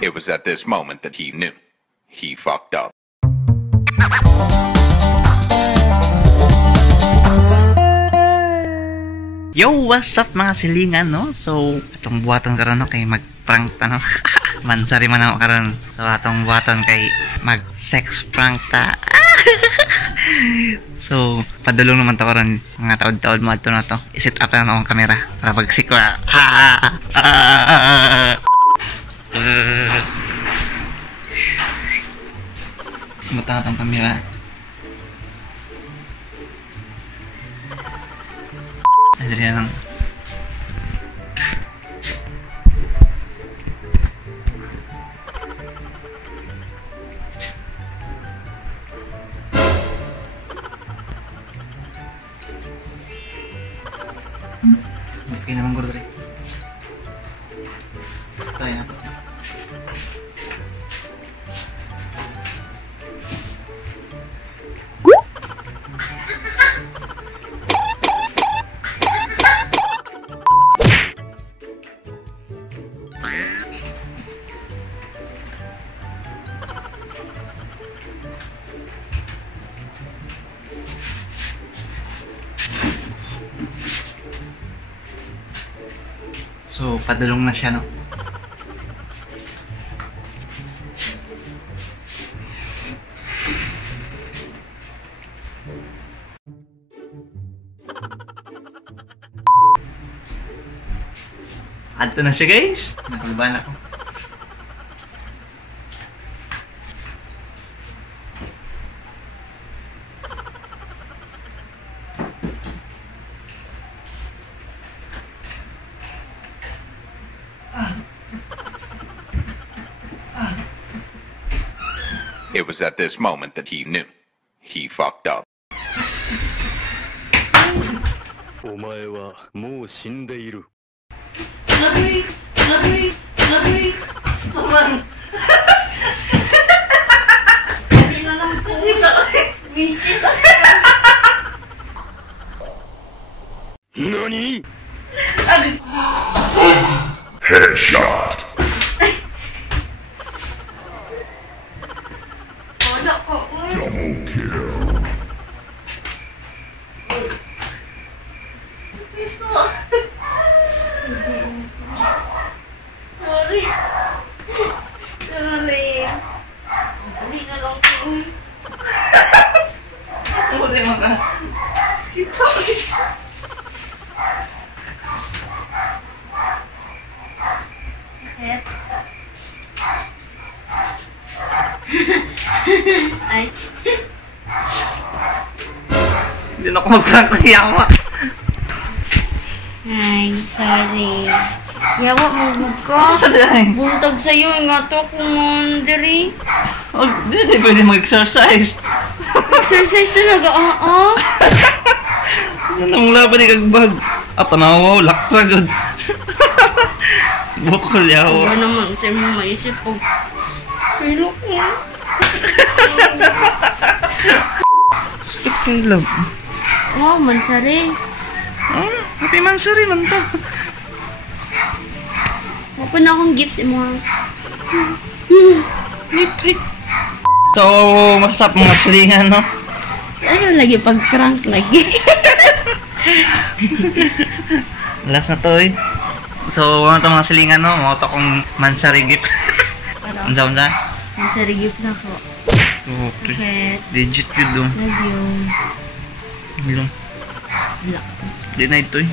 It was at this moment that he knew. He fucked up. Yo, what's up mga silingan, no? So, itong buhaton karon no kay mag-prank ta, no? Mansari man ako karon. So, atong buhaton kay mag-sex prank ta. So, padulong naman to karon mga taod-taod mo ato na to. I-set up na akong kamera para pagsikwa. Muta na tong kamera. Adri lang. Okay naman guru tadi. Try na. So, padulong na siya, no? Adto na siya, guys. Nakalban ako. It was at this moment that he knew. He fucked up. お前はもう死んでいる。何? Headshot. Double kill. Sorry. Dali na lang po. Uli mo ka. Kita. Ay. Hindi na ako mag-prank ng yawa. Ay, sorry. Yawa mo ko. Saan dyan? Buntag sa'yo, nga to kung mandiri. Oh, hindi pwede mag-exercise. Exercise talaga, oo. Anong laban ni kagbag? At tanawa, lakta good. Bukol yawa. Ano naman sa'yo mo maisip ko. Pero ko. Sakit kayo lang. Wow, mansari. Ah, happy mansari man to. Wapa na akong gifts mo. Lipay. So, masap mga silingan, no? Ayun, lagi pag-prank lagi. Last na to, eh. So, mga silingan, no? Mga to kong mansari gift. Unsa-unsa? Mansari gift na ko. Okay. Okay. Legit yun, dong. Love you. Ilong. Wala. Di na ito, eh.